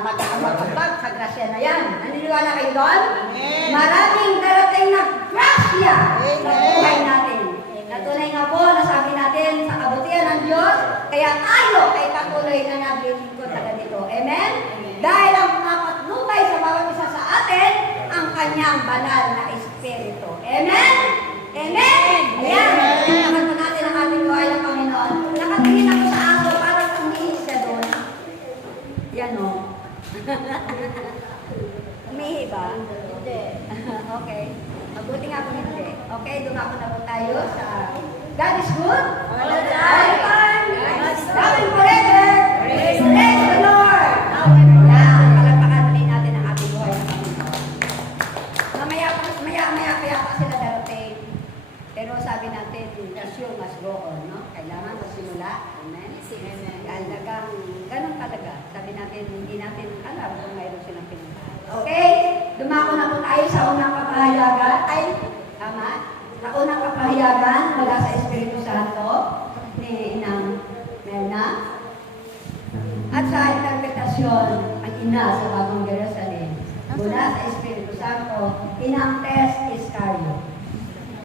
magpapag sa grasya na yan. Naniniwala kayo doon? Maraming darating na grasya sa buhay natin. Natunay nga po, nasabi natin sa kabutihan ng Diyos, kaya tayo ay patuloy na naglilingkod sa ganito. Amen? Dahil ang mapatnubay sa bawat isa sa atin, ang kanyang banal na Espiritu. Amen? Amen? Ayan. Naman po natin ang ating buhay ng Panginoon. Nakatingin ako sa aso, parang umihi siya doon. Yan o. Umihi ba? Hindi. Okay. Mabuti nga po hindi. Okay, doon ako na po tayo sa God is good. All the time. Love and forever. Praise the Lord. Yan. Palagpakan ulit natin ang ating buhay ng Panginoon. Maya kaya pa sila darating. Pero sabi natin, the show must go on, no? Kailangan magsimula. Amen? Talagang, ganun talaga. Sabi natin, hindi natin alam kung mayroon silang pinuntahan. Okay? Dumako na po tayo sa unang kapahayagan. Ay, tama? Sa unang kapahayagan mula sa Espiritu Santo ni Inang Melna. At sa interpretasyon, ang ina sa Bagong Jerusalem. Mula sa Espiritu Santo, Inang Tess Iscario.